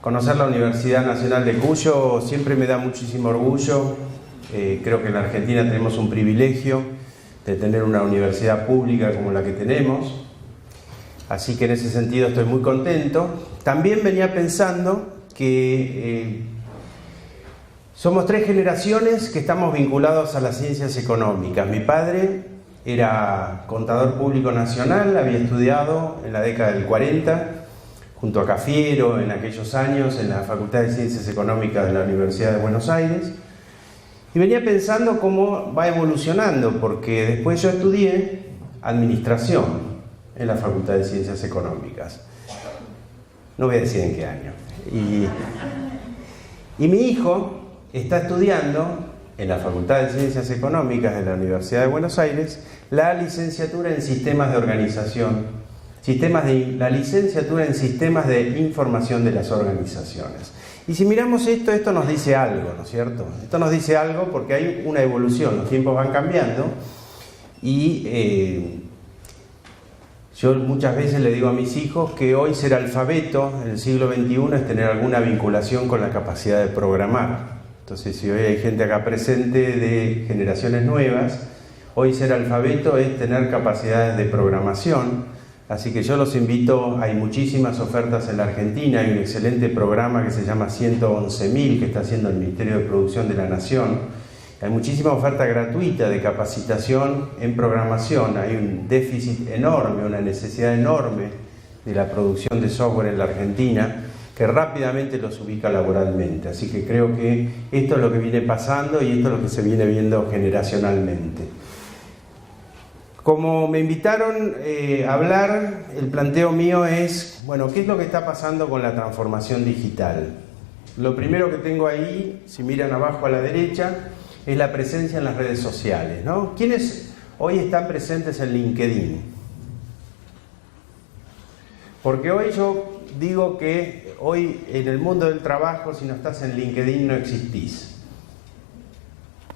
Conocer la Universidad Nacional de Cuyo siempre me da muchísimo orgullo. Creo que en la Argentina tenemos un privilegio de tener una universidad pública como la que tenemos. Así que en ese sentido estoy muy contento. También venía pensando que somos 3 generaciones que estamos vinculados a las ciencias económicas. Mi padre era contador público nacional, había estudiado en la década del 40 junto a Cafiero en aquellos años en la Facultad de Ciencias Económicas de la Universidad de Buenos Aires, y venía pensando cómo va evolucionando, porque después yo estudié administración en la Facultad de Ciencias Económicas, no voy a decir en qué año, y mi hijo está estudiando en la Facultad de Ciencias Económicas de la Universidad de Buenos Aires la licenciatura en Sistemas de Organización, la licenciatura en Sistemas de Información de las Organizaciones. Y si miramos esto nos dice algo, ¿no es cierto? Esto nos dice algo porque hay una evolución, los tiempos van cambiando y yo muchas veces le digo a mis hijos que hoy ser alfabeto en el siglo XXI es tener alguna vinculación con la capacidad de programar. Entonces, si hoy hay gente acá presente de generaciones nuevas, hoy ser alfabeto es tener capacidades de programación. Así que yo los invito, hay muchísimas ofertas en la Argentina, hay un excelente programa que se llama 111.000 que está haciendo el Ministerio de Producción de la Nación. Hay muchísima oferta gratuita de capacitación en programación, hay un déficit enorme, una necesidad enorme de la producción de software en la Argentina que rápidamente los ubica laboralmente. Así que creo que esto es lo que viene pasando y esto es lo que se viene viendo generacionalmente. Como me invitaron a hablar, el planteo mío es, bueno, ¿qué es lo que está pasando con la transformación digital? Lo primero que tengo ahí, si miran abajo a la derecha, es la presencia en las redes sociales, ¿no? ¿Quiénes hoy están presentes en LinkedIn? Porque hoy yo digo que hoy en el mundo del trabajo, si no estás en LinkedIn, no existís.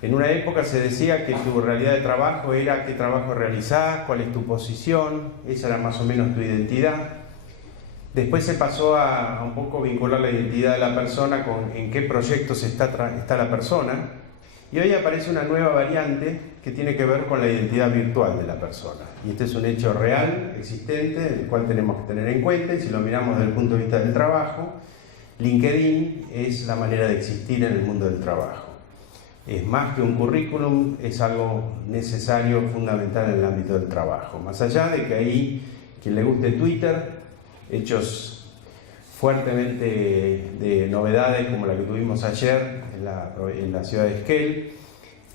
En una época se decía que tu realidad de trabajo era qué trabajo realizás, cuál es tu posición, esa era más o menos tu identidad. Después se pasó a un poco vincular la identidad de la persona con en qué proyectos está la persona. Y hoy aparece una nueva variante que tiene que ver con la identidad virtual de la persona. Y este es un hecho real, existente, el cual tenemos que tener en cuenta. Y si lo miramos desde el punto de vista del trabajo, LinkedIn es la manera de existir en el mundo del trabajo. Es más que un currículum, es algo necesario, fundamental en el ámbito del trabajo. Más allá de que ahí, quien le guste Twitter, hechos fuertemente de novedades como la que tuvimos ayer en la ciudad de Esquel,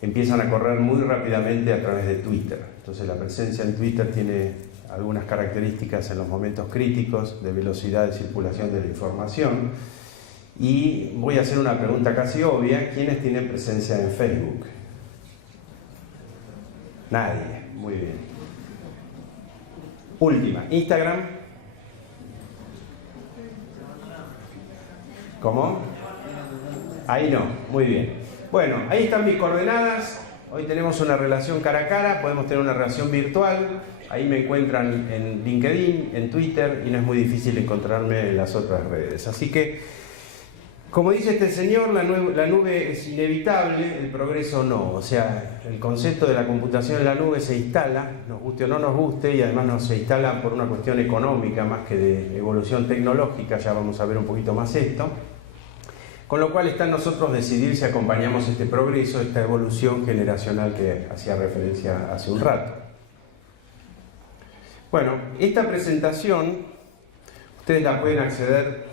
empiezan a correr muy rápidamente a través de Twitter. Entonces la presencia en Twitter tiene algunas características en los momentos críticos de velocidad de circulación de la información. Y voy a hacer una pregunta casi obvia. ¿Quiénes tienen presencia en Facebook? Nadie. Muy bien. Última. ¿Instagram? ¿Cómo? Ahí no. Muy bien. Bueno, ahí están mis coordenadas. Hoy tenemos una relación cara a cara. Podemos tener una relación virtual. Ahí me encuentran en LinkedIn, en Twitter, y no es muy difícil encontrarme en las otras redes. Así que, como dice este señor, la nube es inevitable, el progreso no. O sea, el concepto de la computación en la nube se instala, nos guste o no nos guste, y además no se instala por una cuestión económica más que de evolución tecnológica, ya vamos a ver un poquito más esto. Con lo cual está en nosotros decidir si acompañamos este progreso, esta evolución generacional que hacía referencia hace un rato. Bueno, esta presentación, ustedes la pueden acceder.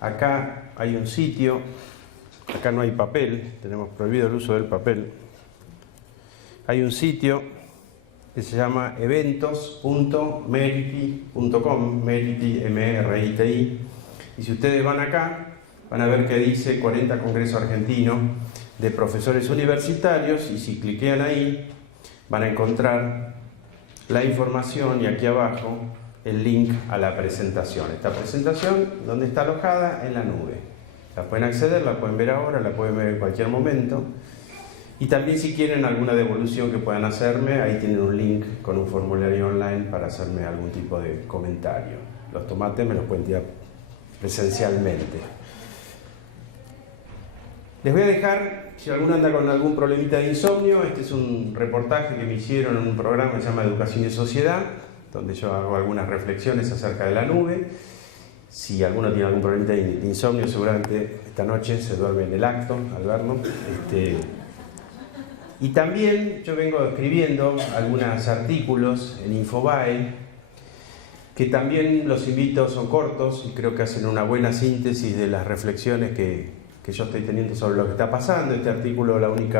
Acá hay un sitio, acá no hay papel, tenemos prohibido el uso del papel. Hay un sitio que se llama eventos.meriti.com, Meriti, M-R-I-T-I, y si ustedes van acá, van a ver que dice 40 Congreso Argentino de Profesores Universitarios, y si cliquean ahí, van a encontrar la información y aquí abajo el link a la presentación. Esta presentación, ¿dónde está alojada? En la nube. La pueden acceder, la pueden ver ahora, la pueden ver en cualquier momento. Y también si quieren alguna devolución que puedan hacerme, ahí tienen un link con un formulario online para hacerme algún tipo de comentario. Los tomates me los pueden tirar presencialmente. Les voy a dejar, si alguno anda con algún problemita de insomnio, este es un reportaje que me hicieron en un programa que se llama Educación y Sociedad, donde yo hago algunas reflexiones acerca de la nube. Si alguno tiene algún problemita de insomnio, seguramente esta noche se duerme en el acto al verlo. Y también yo vengo escribiendo algunos artículos en Infobae, que también los invito, son cortos y creo que hacen una buena síntesis de las reflexiones que yo estoy teniendo sobre lo que está pasando. Este artículo, lo único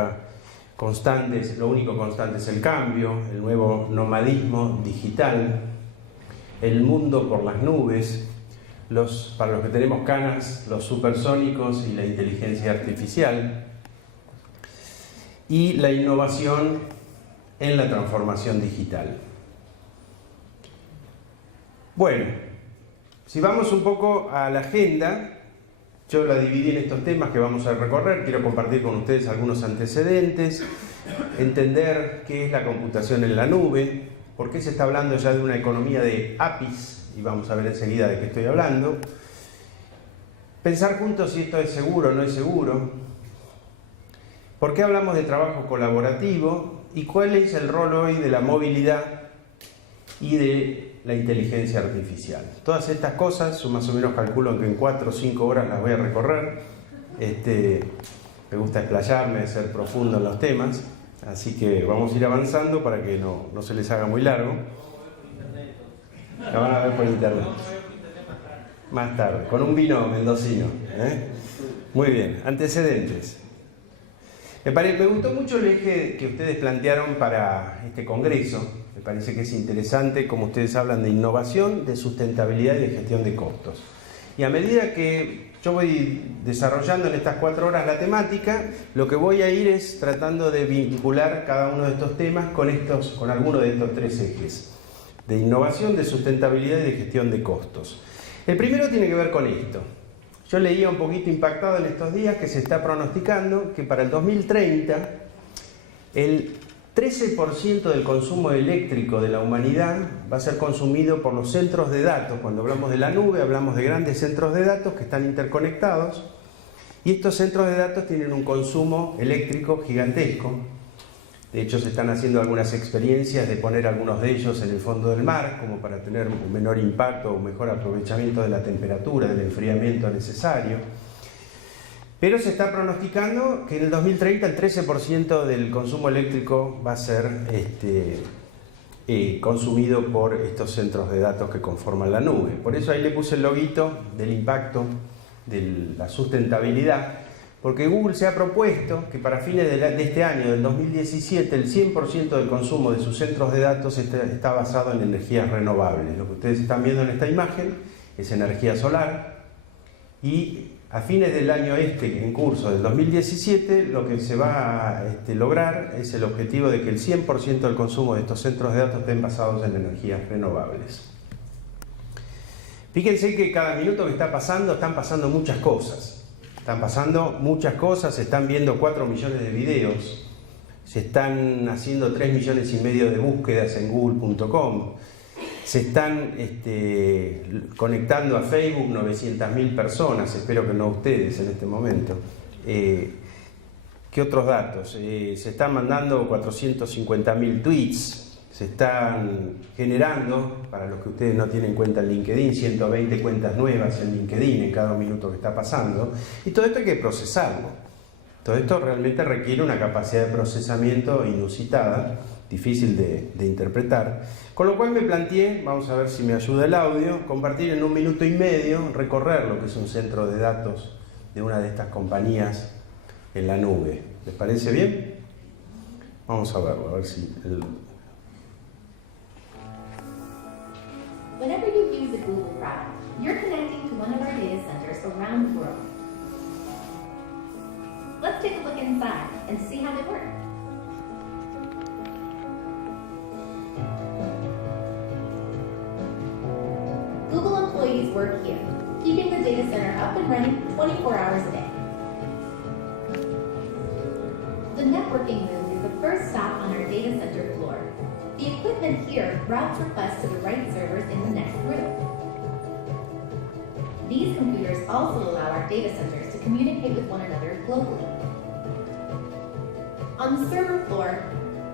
constante es el cambio, el nuevo nomadismo digital, el mundo por las nubes, para los que tenemos canas, los supersónicos y la inteligencia artificial, y la innovación en la transformación digital. Bueno, si vamos un poco a la agenda, yo la dividí en estos temas que vamos a recorrer. Quiero compartir con ustedes algunos antecedentes, entender qué es la computación en la nube, por qué se está hablando ya de una economía de APIs, y vamos a ver enseguida de qué estoy hablando. Pensar juntos si esto es seguro o no es seguro. ¿Por qué hablamos de trabajo colaborativo? ¿Y cuál es el rol hoy de la movilidad y de la inteligencia artificial? Todas estas cosas, yo más o menos calculo que en 4 o 5 horas las voy a recorrer. Me gusta explayarme, ser profundo en los temas, así que vamos a ir avanzando para que no se les haga muy largo. La van a ver por internet. Más tarde, con un vino mendocino. Muy bien, antecedentes. Me gustó mucho el eje que ustedes plantearon para este congreso. Me parece que es interesante como ustedes hablan de innovación, de sustentabilidad y de gestión de costos. Y a medida que yo voy desarrollando en estas 4 horas la temática, lo que voy a ir es tratando de vincular cada uno de estos temas con alguno de estos 3 ejes: de innovación, de sustentabilidad y de gestión de costos. El primero tiene que ver con esto. Yo leía un poquito impactado en estos días que se está pronosticando que para el 2030 el 13% del consumo eléctrico de la humanidad va a ser consumido por los centros de datos. Cuando hablamos de la nube, hablamos de grandes centros de datos que están interconectados, y estos centros de datos tienen un consumo eléctrico gigantesco. De hecho, se están haciendo algunas experiencias de poner algunos de ellos en el fondo del mar, como para tener un menor impacto o un mejor aprovechamiento de la temperatura, del enfriamiento necesario. Pero se está pronosticando que en el 2030 el 13% del consumo eléctrico va a ser consumido por estos centros de datos que conforman la nube. Por eso ahí le puse el loguito del impacto de la sustentabilidad, porque Google se ha propuesto que para fines de este año, del 2017, el 100% del consumo de sus centros de datos está basado en energías renovables. Lo que ustedes están viendo en esta imagen es energía solar, y a fines del año en curso, del 2017, lo que se va a lograr es el objetivo de que el 100% del consumo de estos centros de datos estén basados en energías renovables. Fíjense que cada minuto que está pasando, están pasando muchas cosas. Se están viendo 4 millones de videos, se están haciendo 3,5 millones de búsquedas en google.com, se están conectando a Facebook 900.000 personas, espero que no ustedes en este momento. ¿Qué otros datos? Se están mandando 450.000 tweets, se están generando, para los que ustedes no tienen cuenta en LinkedIn, 120 cuentas nuevas en LinkedIn en cada minuto que está pasando, y todo esto hay que procesarlo. Todo esto realmente requiere una capacidad de procesamiento inusitada, difícil de interpretar, con lo cual me planteé, vamos a ver si me ayuda el audio, compartir en 1,5 minutos, recorrer lo que es un centro de datos de una de estas compañías en la nube. ¿Les parece bien? Vamos a verlo, a ver si... Whenever you use a Google product, you're connecting to one of our data centers around the world. Let's take a look inside and see how they work. Google employees work here, keeping the data center up and running 24 hours a day. The networking room is the first stop on our data center floor. The equipment here routes requests to the right servers in the next room. These computers also allow our data centers to communicate with one another globally. On the server floor,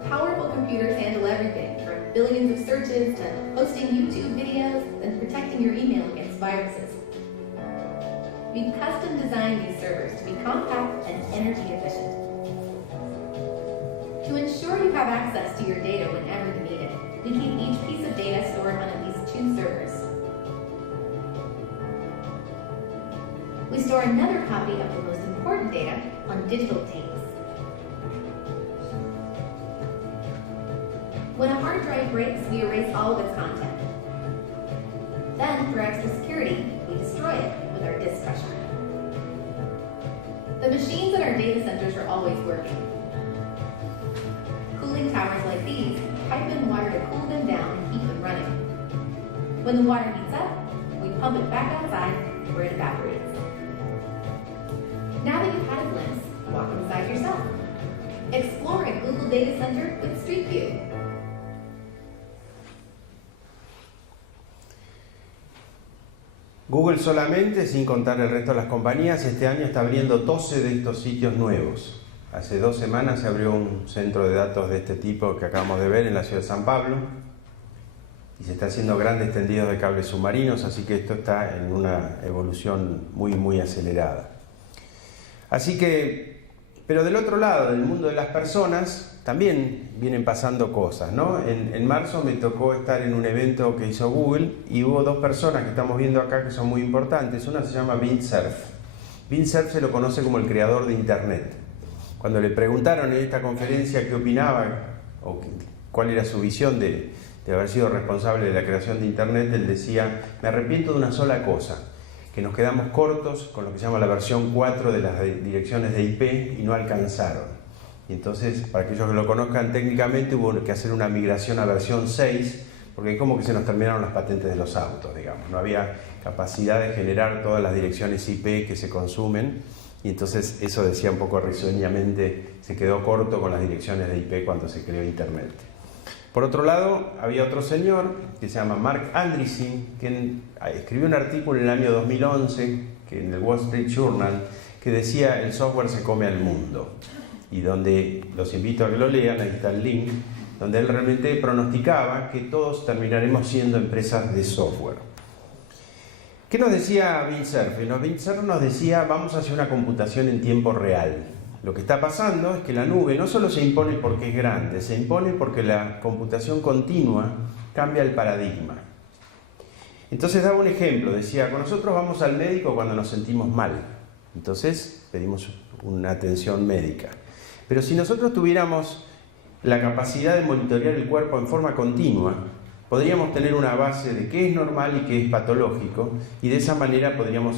powerful computers handle everything from billions of searches to hosting YouTube videos and protecting your email against viruses. We've custom designed these servers to be compact and energy efficient. To ensure you have access to your data whenever you need it, we keep each piece of data stored on at least 2 servers. We store another copy of the most important data on digital tapes. When a hard drive breaks, we erase all of its content. Then, for extra security, we destroy it with our disk crusher. The machines in our data centers are always working. Cooling towers like these pipe in water to cool them down and keep them running. When the water heats up, we pump it back outside where it evaporates. Now that you've had a glimpse, walk inside yourself. Explore a Google Data Center with Street View. Google solamente, sin contar el resto de las compañías, este año está abriendo 12 de estos sitios nuevos. Hace 2 semanas se abrió un centro de datos de este tipo que acabamos de ver en la ciudad de San Pablo y se está haciendo grandes tendidos de cables submarinos, así que esto está en una evolución muy acelerada. Así que, pero del otro lado, del mundo de las personas, también vienen pasando cosas, ¿no? En marzo me tocó estar en un evento que hizo Google y hubo 2 personas que estamos viendo acá que son muy importantes. Una se llama Vint Cerf. Vint Cerf se lo conoce como el creador de Internet. Cuando le preguntaron en esta conferencia qué opinaba o cuál era su visión de haber sido responsable de la creación de Internet, él decía: me arrepiento de una sola cosa, que nos quedamos cortos con lo que se llama la versión 4 de las direcciones de IP y no alcanzaron. Y entonces, para aquellos que lo conozcan técnicamente, hubo que hacer una migración a versión 6, porque es como que se nos terminaron las patentes de los autos, digamos. No había capacidad de generar todas las direcciones IP que se consumen, y entonces eso decía un poco risueñamente, se quedó corto con las direcciones de IP cuando se creó Internet. Por otro lado, había otro señor que se llama Marc Andreessen, que escribió un artículo en el año 2011, que en el Wall Street Journal, que decía: el software se come al mundo. Y donde los invito a que lo lean, ahí está el link, donde él realmente pronosticaba que todos terminaremos siendo empresas de software. ¿Qué nos decía Vint Cerf? Vint Cerf nos decía: vamos hacia una computación en tiempo real. Lo que está pasando es que la nube no solo se impone porque es grande, se impone porque la computación continua cambia el paradigma. Entonces daba un ejemplo, decía: con nosotros vamos al médico cuando nos sentimos mal, entonces pedimos una atención médica. Pero si nosotros tuviéramos la capacidad de monitorear el cuerpo en forma continua, podríamos tener una base de qué es normal y qué es patológico, y de esa manera podríamos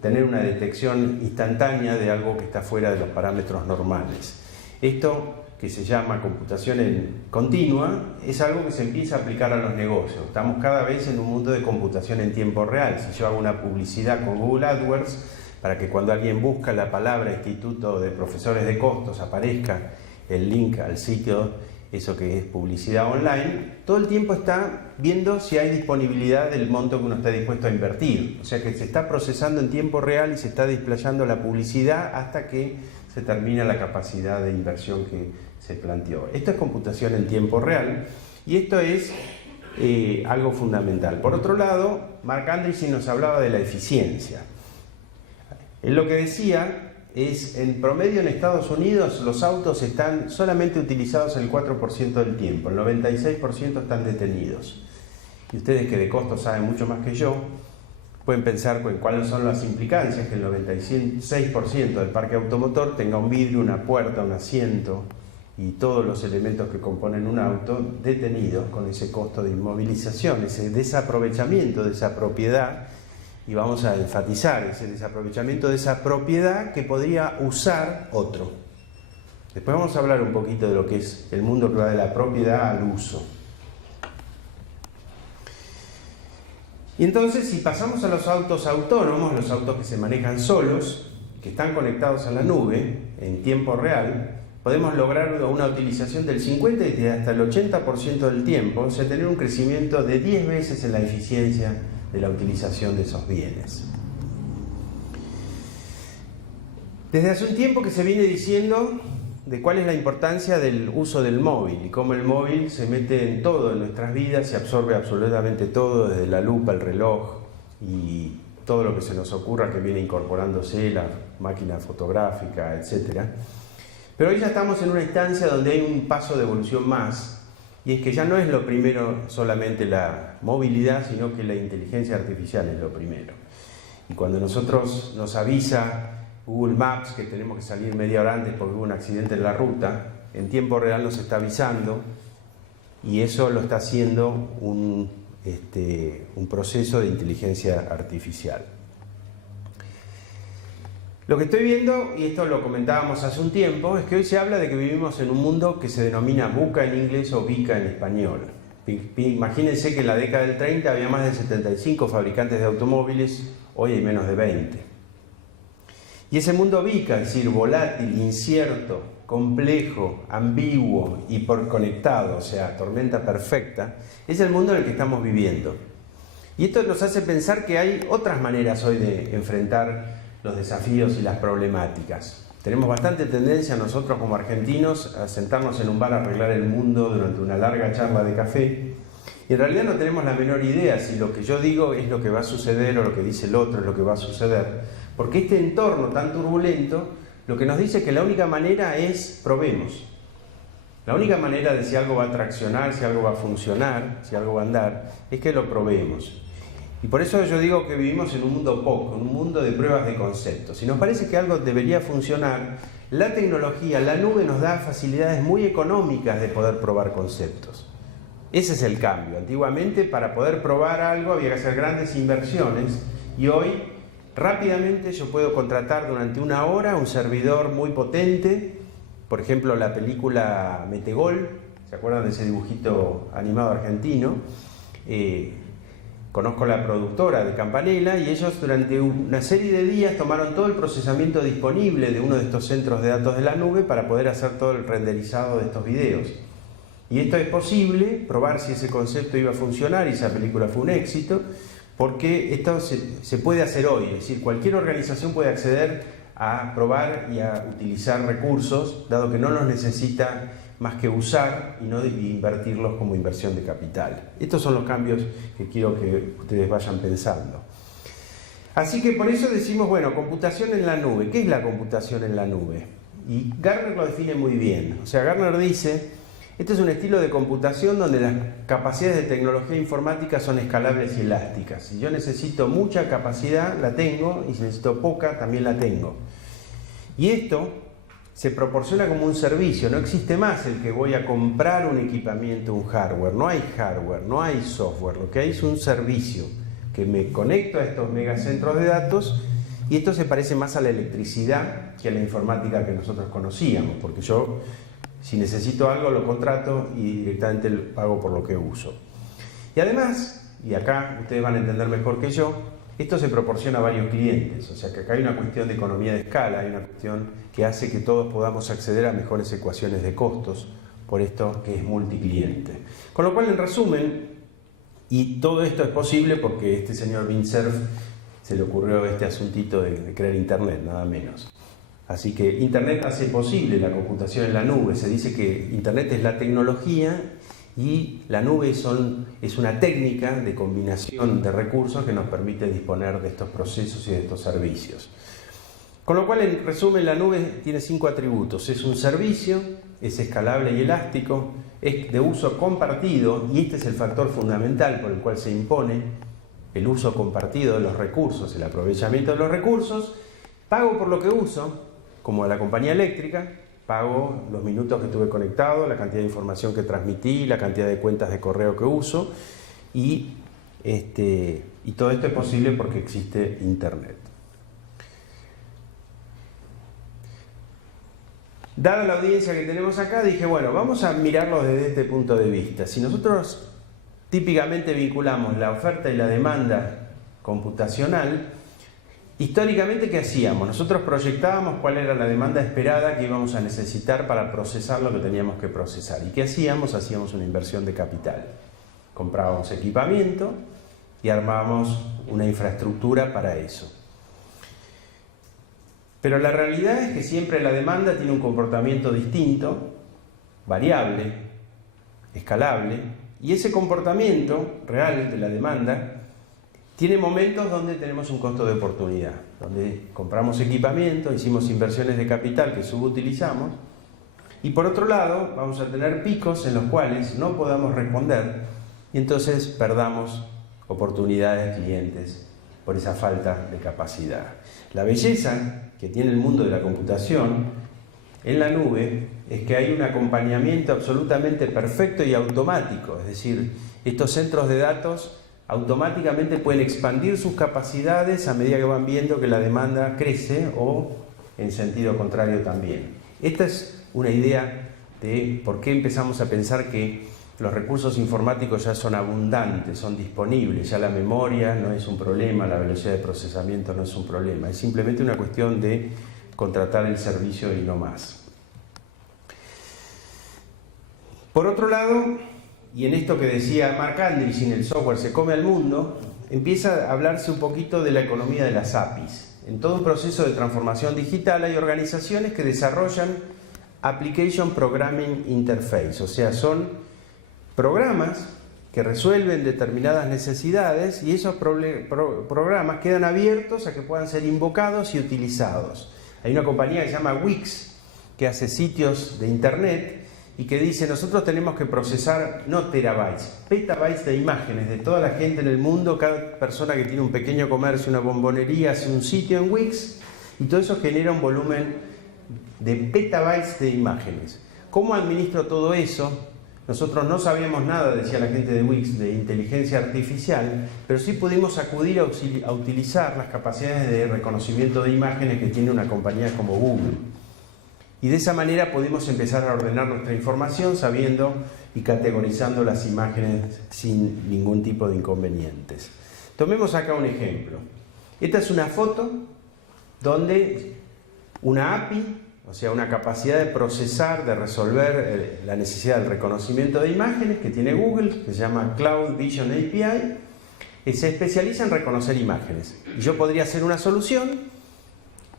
tener una detección instantánea de algo que está fuera de los parámetros normales. Esto, que se llama computación continua, es algo que se empieza a aplicar a los negocios. Estamos cada vez en un mundo de computación en tiempo real. Si yo hago una publicidad con Google AdWords, para que cuando alguien busca la palabra Instituto de Profesores de Costos aparezca el link al sitio, eso que es publicidad online, todo el tiempo está viendo si hay disponibilidad del monto que uno está dispuesto a invertir. O sea que se está procesando en tiempo real y se está desplayando la publicidad hasta que se termina la capacidad de inversión que se planteó. Esto es computación en tiempo real y esto es algo fundamental. Por otro lado, Marc Andreessen nos hablaba de la eficiencia. Él lo que decía es: en promedio en Estados Unidos los autos están solamente utilizados el 4% del tiempo, el 96% están detenidos. Y ustedes, que de costos saben mucho más que yo, pueden pensar en cuáles son las implicancias que el 96% del parque automotor tenga un vidrio, una puerta, un asiento y todos los elementos que componen un auto detenidos, con ese costo de inmovilización, ese desaprovechamiento de esa propiedad. Y vamos a enfatizar ese desaprovechamiento de esa propiedad que podría usar otro. Después vamos a hablar un poquito de lo que es el mundo que va de la propiedad al uso. Y entonces, si pasamos a los autos autónomos, los autos que se manejan solos, que están conectados a la nube en tiempo real, podemos lograr una utilización del 50 y hasta el 80% del tiempo, o sea, tener un crecimiento de 10 veces en la eficiencia de la utilización de esos bienes. Desde hace un tiempo que se viene diciendo de cuál es la importancia del uso del móvil y cómo el móvil se mete en todo en nuestras vidas y absorbe absolutamente todo, desde la lupa, el reloj y todo lo que se nos ocurra que viene incorporándose, la máquina fotográfica, etc. Pero hoy ya estamos en una instancia donde hay un paso de evolución más, y es que ya no es lo primero solamente la movilidad, sino que la inteligencia artificial es lo primero. Y cuando nosotros nos avisa Google Maps que tenemos que salir media hora antes porque hubo un accidente en la ruta, en tiempo real nos está avisando, y eso lo está haciendo un proceso de inteligencia artificial. Lo que estoy viendo, y esto lo comentábamos hace un tiempo, es que hoy se habla de que vivimos en un mundo que se denomina VUCA en inglés o VICA en español. Imagínense que en la década del 30 había más de 75 fabricantes de automóviles, hoy hay menos de 20. Y ese mundo VICA, es decir, volátil, incierto, complejo, ambiguo, hiperconectado, o sea, tormenta perfecta, es el mundo en el que estamos viviendo. Y esto nos hace pensar que hay otras maneras hoy de enfrentar los desafíos y las problemáticas. Tenemos bastante tendencia nosotros como argentinos a sentarnos en un bar a arreglar el mundo durante una larga charla de café, y en realidad no tenemos la menor idea si lo que yo digo es lo que va a suceder o lo que dice el otro es lo que va a suceder. Porque este entorno tan turbulento lo que nos dice es que la única manera es probemos. La única manera de si algo va a traccionar, si algo va a funcionar, si algo va a andar, es que lo probemos. Y por eso yo digo que vivimos en un mundo POC, un mundo de pruebas de conceptos. Si nos parece que algo debería funcionar, la tecnología, la nube nos da facilidades muy económicas de poder probar conceptos. Ese es el cambio. Antiguamente, para poder probar algo había que hacer grandes inversiones, y hoy rápidamente yo puedo contratar durante una hora un servidor muy potente, por ejemplo la película Metegol, ¿se acuerdan de ese dibujito animado argentino? Conozco la productora de Campanella, y ellos durante una serie de días tomaron todo el procesamiento disponible de uno de estos centros de datos de la nube para poder hacer todo el renderizado de estos videos. Y esto es posible, probar si ese concepto iba a funcionar y esa película fue un éxito, porque esto se puede hacer hoy, es decir, cualquier organización puede acceder a probar y a utilizar recursos, dado que no los necesita más que usar y no invertirlos como inversión de capital. Estos son los cambios que quiero que ustedes vayan pensando. Así que por eso decimos, bueno, computación en la nube. ¿Qué es la computación en la nube? Y Gartner lo define muy bien. O sea, Gartner dice: este es un estilo de computación donde las capacidades de tecnología informática son escalables y elásticas. Si yo necesito mucha capacidad, la tengo, y si necesito poca, también la tengo. Y esto se proporciona como un servicio. No existe más el que voy a comprar un equipamiento, un hardware. No hay hardware, no hay software. Lo que hay es un servicio que me conecto a estos megacentros de datos, y esto se parece más a la electricidad que a la informática que nosotros conocíamos, porque yo, si necesito algo, lo contrato y directamente pago por lo que uso. Y además, y acá ustedes van a entender mejor que yo, esto se proporciona a varios clientes. O sea que acá hay una cuestión de economía de escala, hay una cuestión que hace que todos podamos acceder a mejores ecuaciones de costos, por esto que es multicliente. Con lo cual, en resumen, y todo esto es posible porque este señor Vint Cerf se le ocurrió este asuntito de crear Internet, nada menos. Así que Internet hace posible la computación en la nube. Se dice que Internet es la tecnología y la nube es una técnica de combinación de recursos que nos permite disponer de estos procesos y de estos servicios. Con lo cual, en resumen, la nube tiene 5 atributos. Es un servicio, es escalable y elástico, es de uso compartido, y este es el factor fundamental por el cual se impone el uso compartido de los recursos, el aprovechamiento de los recursos. Pago por lo que uso, como la compañía eléctrica, pago los minutos que estuve conectado, la cantidad de información que transmití, la cantidad de cuentas de correo que uso, y todo esto es posible porque existe Internet. Dada la audiencia que tenemos acá, dije, bueno, vamos a mirarlo desde este punto de vista. Si nosotros típicamente vinculamos la oferta y la demanda computacional, históricamente, ¿qué hacíamos? Nosotros proyectábamos cuál era la demanda esperada que íbamos a necesitar para procesar lo que teníamos que procesar. ¿Y qué hacíamos? Hacíamos una inversión de capital. Comprábamos equipamiento y armamos una infraestructura para eso. Pero la realidad es que siempre la demanda tiene un comportamiento distinto, variable, escalable, y ese comportamiento real de la demanda tiene momentos donde tenemos un costo de oportunidad, donde compramos equipamiento, hicimos inversiones de capital que subutilizamos, y por otro lado vamos a tener picos en los cuales no podamos responder y entonces perdamos oportunidades, clientes, por esa falta de capacidad. La belleza que tiene el mundo de la computación en la nube es que hay un acompañamiento absolutamente perfecto y automático, es decir, estos centros de datos automáticamente pueden expandir sus capacidades a medida que van viendo que la demanda crece o en sentido contrario también. Esta es una idea de por qué empezamos a pensar que los recursos informáticos ya son abundantes, son disponibles, ya la memoria no es un problema, la velocidad de procesamiento no es un problema, es simplemente una cuestión de contratar el servicio y no más. Por otro lado, y en esto que decía Marc Andreessen, el software se come al mundo, empieza a hablarse un poquito de la economía de las APIs. En todo un proceso de transformación digital hay organizaciones que desarrollan Application Programming Interface, o sea, son programas que resuelven determinadas necesidades y esos programas quedan abiertos a que puedan ser invocados y utilizados. Hay una compañía que se llama Wix que hace sitios de internet y que dice: nosotros tenemos que procesar no terabytes, petabytes de imágenes de toda la gente en el mundo. Cada persona que tiene un pequeño comercio, una bombonería, hace un sitio en Wix y todo eso genera un volumen de petabytes de imágenes. ¿Cómo administro todo eso? Nosotros no sabíamos nada, decía la gente de Wix, de inteligencia artificial, pero sí pudimos acudir a utilizar las capacidades de reconocimiento de imágenes que tiene una compañía como Google. Y de esa manera pudimos empezar a ordenar nuestra información sabiendo y categorizando las imágenes sin ningún tipo de inconvenientes. Tomemos acá un ejemplo. Esta es una foto donde una API, o sea, una capacidad de procesar, de resolver la necesidad del reconocimiento de imágenes que tiene Google, que se llama Cloud Vision API, y se especializa en reconocer imágenes. Y yo podría hacer una solución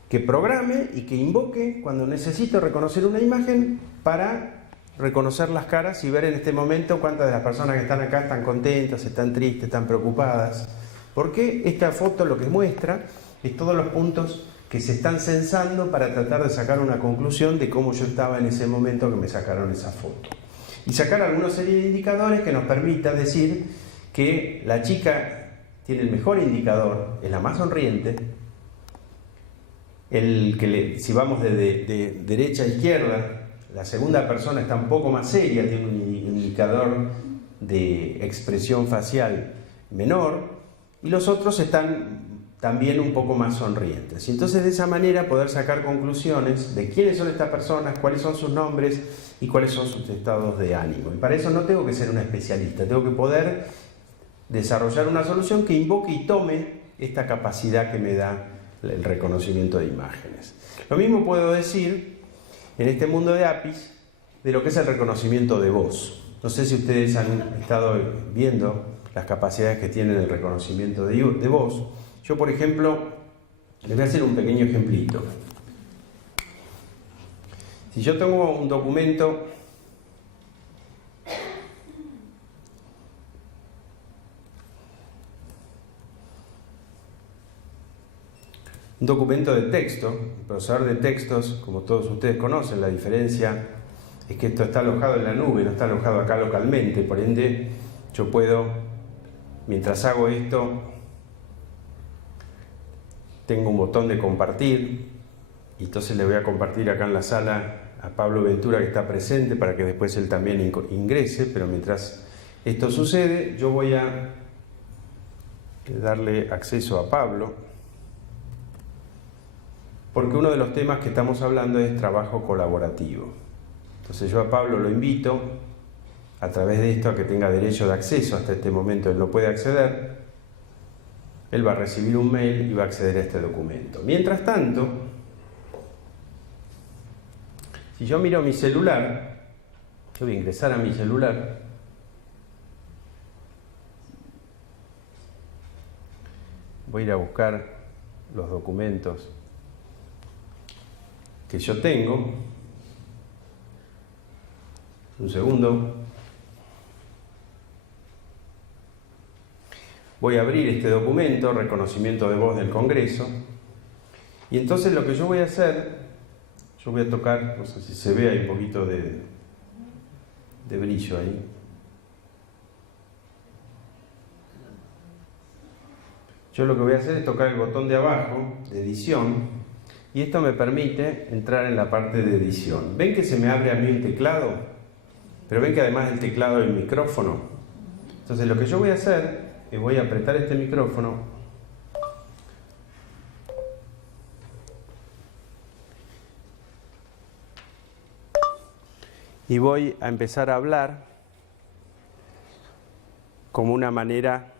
que programe y que invoque cuando necesito reconocer una imagen para reconocer las caras y ver en este momento cuántas de las personas que están acá están contentas, están tristes, están preocupadas. Porque esta foto lo que muestra es todos los puntos que se están censando para tratar de sacar una conclusión de cómo yo estaba en ese momento que me sacaron esa foto. Y sacar alguna serie de indicadores que nos permita decir que la chica tiene el mejor indicador, es la más sonriente, si vamos de derecha a izquierda, la segunda persona está un poco más seria, tiene un indicador de expresión facial menor, y los otros están también un poco más sonrientes. Y entonces de esa manera poder sacar conclusiones de quiénes son estas personas, cuáles son sus nombres y cuáles son sus estados de ánimo. Y para eso no tengo que ser un especialista, tengo que poder desarrollar una solución que invoque y tome esta capacidad que me da el reconocimiento de imágenes. Lo mismo puedo decir en este mundo de APIs de lo que es el reconocimiento de voz. No sé si ustedes han estado viendo las capacidades que tiene el reconocimiento de voz. Yo, por ejemplo, les voy a hacer un pequeño ejemplito. Si yo tengo un documento de texto, el procesador de textos, como todos ustedes conocen, la diferencia es que esto está alojado en la nube, no está alojado acá localmente, por ende yo puedo, mientras hago esto, tengo un botón de compartir y entonces le voy a compartir acá en la sala a Pablo Ventura, que está presente, para que después él también ingrese. Pero mientras esto sucede, yo voy a darle acceso a Pablo, porque uno de los temas que estamos hablando es trabajo colaborativo. Entonces yo a Pablo lo invito a través de esto a que tenga derecho de acceso. Hasta este momento él no puede acceder. Él va a recibir un mail y va a acceder a este documento. Mientras tanto, si yo miro mi celular, yo voy a ingresar a mi celular. voy a ir a buscar los documentos que yo tengo. Un segundo. Voy a abrir este documento, reconocimiento de voz del Congreso, y entonces lo que yo voy a hacer, yo voy a tocar, no sé si se ve, hay un poquito de brillo ahí. Yo lo que voy a hacer es tocar el botón de abajo, de edición, y esto me permite entrar en la parte de edición. ¿Ven que se me abre a mí un teclado? Pero ven que además del teclado hay un micrófono. Entonces lo que yo voy a hacer es voy a apretar este micrófono y voy a empezar a hablar como una manera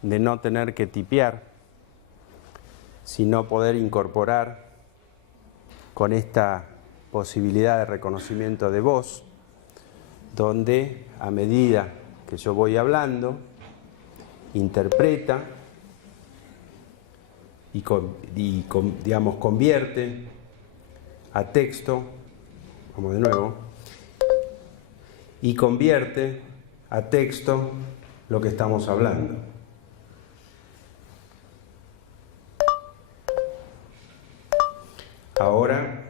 de no tener que tipear, sino poder incorporar con esta posibilidad de reconocimiento de voz, donde a medida que yo voy hablando, interpreta y digamos, convierte a texto, vamos de nuevo, y convierte a texto lo que estamos hablando. Ahora,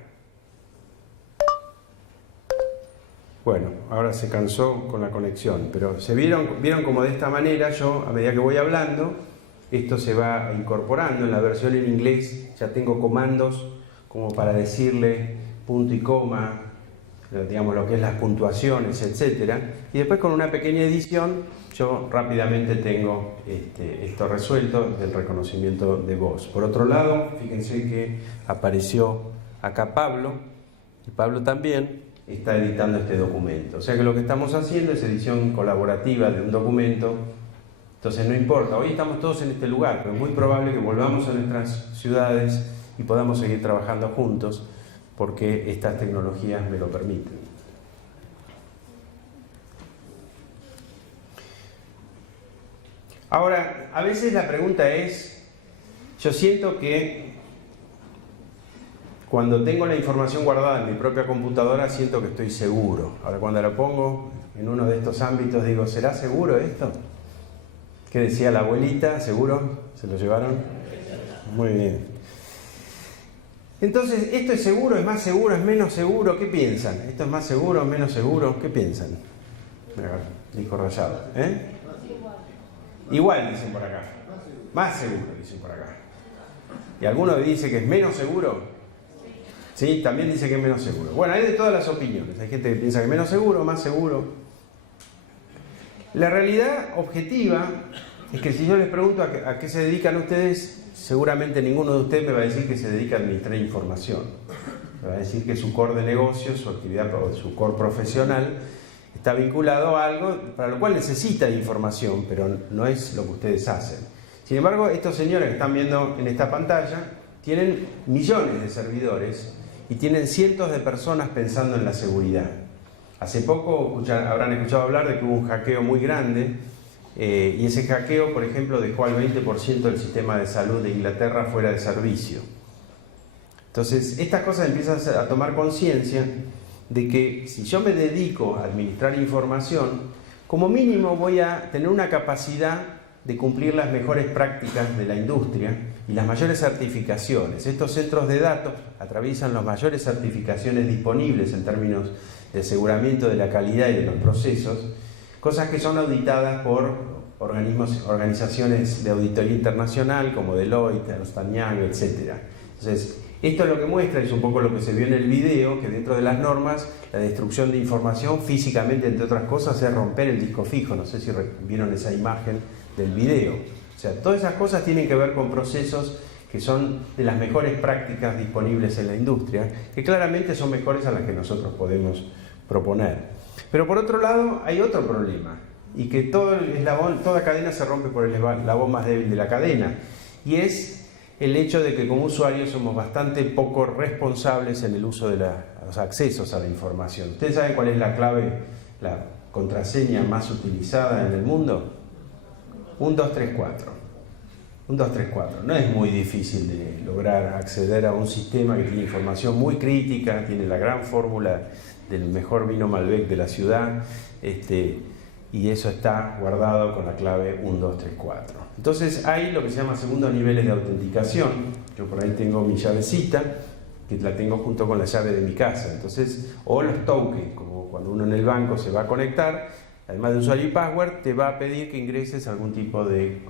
bueno, ahora se cansó con la conexión, pero se vieron como de esta manera yo, a medida que voy hablando, esto se va incorporando. En la versión en inglés ya tengo comandos como para decirle punto y coma, digamos lo que es las puntuaciones, etcétera, y después con una pequeña edición yo rápidamente tengo esto resuelto del reconocimiento de voz. Por otro lado, fíjense que apareció acá Pablo, y Pablo también está editando este documento. O sea que lo que estamos haciendo es edición colaborativa de un documento. Entonces no importa, hoy estamos todos en este lugar, pero es muy probable que volvamos a nuestras ciudades y podamos seguir trabajando juntos, porque estas tecnologías me lo permiten. Ahora, a veces la pregunta es, yo siento que cuando tengo la información guardada en mi propia computadora, siento que estoy seguro. Ahora, cuando la pongo en uno de estos ámbitos, digo, ¿será seguro esto? ¿Qué decía la abuelita? ¿Seguro? ¿Se lo llevaron? Muy bien. Entonces, ¿esto es seguro? ¿Es más seguro? ¿Es menos seguro? ¿Qué piensan? ¿Esto es más seguro? ¿Es menos seguro? ¿Qué piensan? Dijo Rayado. Igual dicen por acá. Más seguro dicen por acá. ¿Y alguno dice que es menos seguro? Sí, también dice que es menos seguro. Bueno, hay de todas las opiniones. Hay gente que piensa que es menos seguro, más seguro. La realidad objetiva es que si yo les pregunto a qué se dedican ustedes, seguramente ninguno de ustedes me va a decir que se dedica a administrar información. Me va a decir que su core de negocio, su actividad, su core profesional está vinculado a algo para lo cual necesita información, pero no es lo que ustedes hacen. Sin embargo, estos señores que están viendo en esta pantalla tienen millones de servidores y tienen cientos de personas pensando en la seguridad. Hace poco habrán escuchado hablar de que hubo un hackeo muy grande y ese hackeo, por ejemplo, dejó al 20% del sistema de salud de Inglaterra fuera de servicio. Entonces, estas cosas empiezan a tomar conciencia de que si yo me dedico a administrar información, como mínimo voy a tener una capacidad de cumplir las mejores prácticas de la industria y las mayores certificaciones. Estos centros de datos atraviesan las mayores certificaciones disponibles en términos de aseguramiento de la calidad y de los procesos, cosas que son auditadas por organizaciones de auditoría internacional como Deloitte, Ernst & Young, etc. Entonces, esto es lo que muestra, es un poco lo que se vio en el video, que dentro de las normas, la destrucción de información físicamente, entre otras cosas, es romper el disco fijo. No sé si vieron esa imagen del video. O sea, todas esas cosas tienen que ver con procesos que son de las mejores prácticas disponibles en la industria, que claramente son mejores a las que nosotros podemos proponer. Pero por otro lado, hay otro problema, y que toda cadena se rompe por el eslabón más débil de la cadena, y es el hecho de que como usuarios somos bastante poco responsables en el uso de los accesos a la información. ¿Ustedes saben cuál es la clave, la contraseña más utilizada en el mundo? 1, 2, 3, 4. 1, 2, 3, 4. No es muy difícil de lograr acceder a un sistema que tiene información muy crítica, tiene la gran fórmula del mejor vino Malbec de la ciudad, y eso está guardado con la clave 1, 2, 3, 4. Entonces hay lo que se llama segundos niveles de autenticación. Yo por ahí tengo mi llavecita, que la tengo junto con la llave de mi casa. Entonces, o los tokens, como cuando uno en el banco se va a conectar, además de usuario y password, te va a pedir que ingreses algún tipo de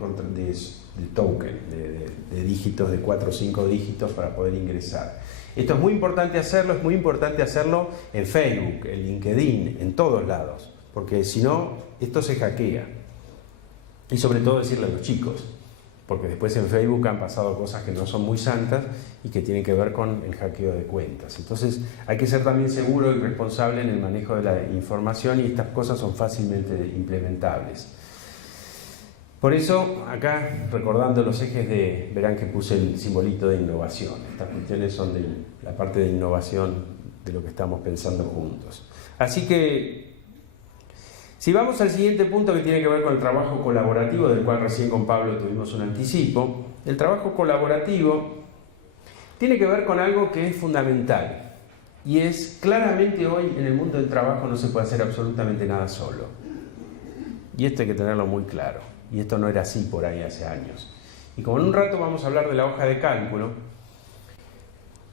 token, de dígitos, de 4 o 5 dígitos para poder ingresar. Esto es muy importante hacerlo en Facebook, en LinkedIn, en todos lados, porque si no, esto se hackea. Y sobre todo decirle a los chicos, porque después en Facebook han pasado cosas que no son muy santas y que tienen que ver con el hackeo de cuentas. Entonces hay que ser también seguro y responsable en el manejo de la información, y estas cosas son fácilmente implementables. Por eso, acá, recordando los ejes verán que puse el simbolito de innovación. Estas cuestiones son de la parte de innovación de lo que estamos pensando juntos. Así que, si vamos al siguiente punto, que tiene que ver con el trabajo colaborativo, del cual recién con Pablo tuvimos un anticipo. El trabajo colaborativo tiene que ver con algo que es fundamental, y es, claramente hoy en el mundo del trabajo no se puede hacer absolutamente nada solo. Y esto hay que tenerlo muy claro. Y esto no era así por ahí hace años. Y como en un rato vamos a hablar de la hoja de cálculo,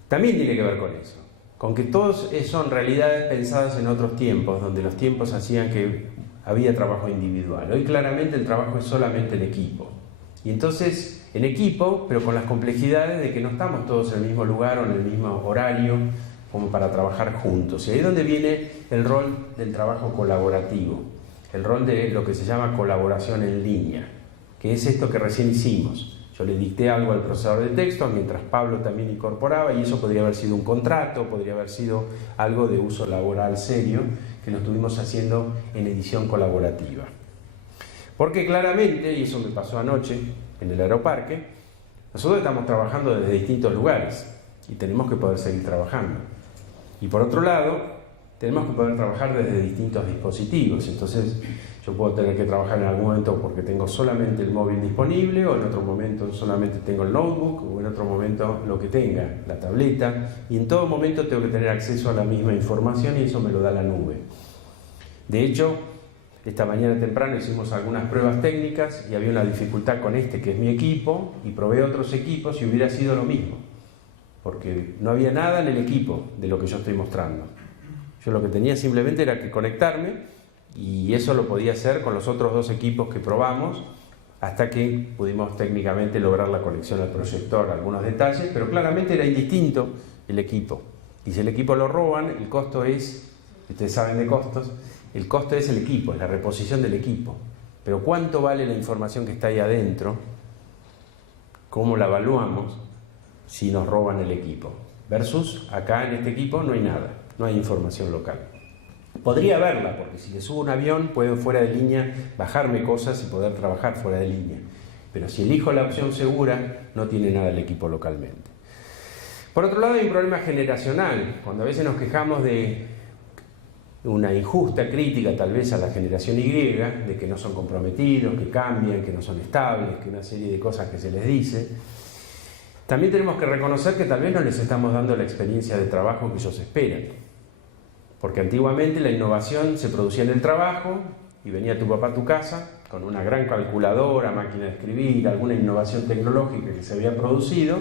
también tiene que ver con eso. Con que todos son realidades pensadas en otros tiempos, donde los tiempos hacían que había trabajo individual. Hoy claramente el trabajo es solamente en equipo. Y entonces, en equipo, pero con las complejidades de que no estamos todos en el mismo lugar o en el mismo horario, como para trabajar juntos. Y ahí es donde viene el rol del trabajo colaborativo. El rol de lo que se llama colaboración en línea, que es esto que recién hicimos. Yo le dicté algo al procesador de texto, mientras Pablo también incorporaba, y eso podría haber sido un contrato, podría haber sido algo de uso laboral serio, que lo estuvimos haciendo en edición colaborativa. Porque claramente, y eso me pasó anoche en el aeroparque, nosotros estamos trabajando desde distintos lugares, y tenemos que poder seguir trabajando. Y por otro lado, tenemos que poder trabajar desde distintos dispositivos. Entonces yo puedo tener que trabajar en algún momento porque tengo solamente el móvil disponible, o en otro momento solamente tengo el notebook, o en otro momento lo que tenga, la tableta, y en todo momento tengo que tener acceso a la misma información, y eso me lo da la nube. De hecho, esta mañana temprano hicimos algunas pruebas técnicas y había una dificultad con que es mi equipo, y probé otros equipos y hubiera sido lo mismo, porque no había nada en el equipo de lo que yo estoy mostrando. Yo lo que tenía simplemente era que conectarme, y eso lo podía hacer con los otros 2 equipos que probamos, hasta que pudimos técnicamente lograr la conexión al proyector, algunos detalles, pero claramente era indistinto el equipo. Y si el equipo lo roban, el costo es, ustedes saben de costos, el costo es el equipo, es la reposición del equipo. Pero ¿cuánto vale la información que está ahí adentro? ¿Cómo la evaluamos si nos roban el equipo? Versus, acá en este equipo no hay nada. No hay información local. Podría haberla, porque si le subo un avión, puedo fuera de línea bajarme cosas y poder trabajar fuera de línea. Pero si elijo la opción segura, no tiene nada el equipo localmente. Por otro lado, hay un problema generacional. Cuando a veces nos quejamos de una injusta crítica tal vez a la generación Y, de que no son comprometidos, que cambian, que no son estables, que una serie de cosas que se les dice, también tenemos que reconocer que tal vez no les estamos dando la experiencia de trabajo que ellos esperan. Porque antiguamente la innovación se producía en el trabajo, y venía tu papá a tu casa con una gran calculadora, máquina de escribir, alguna innovación tecnológica que se había producido,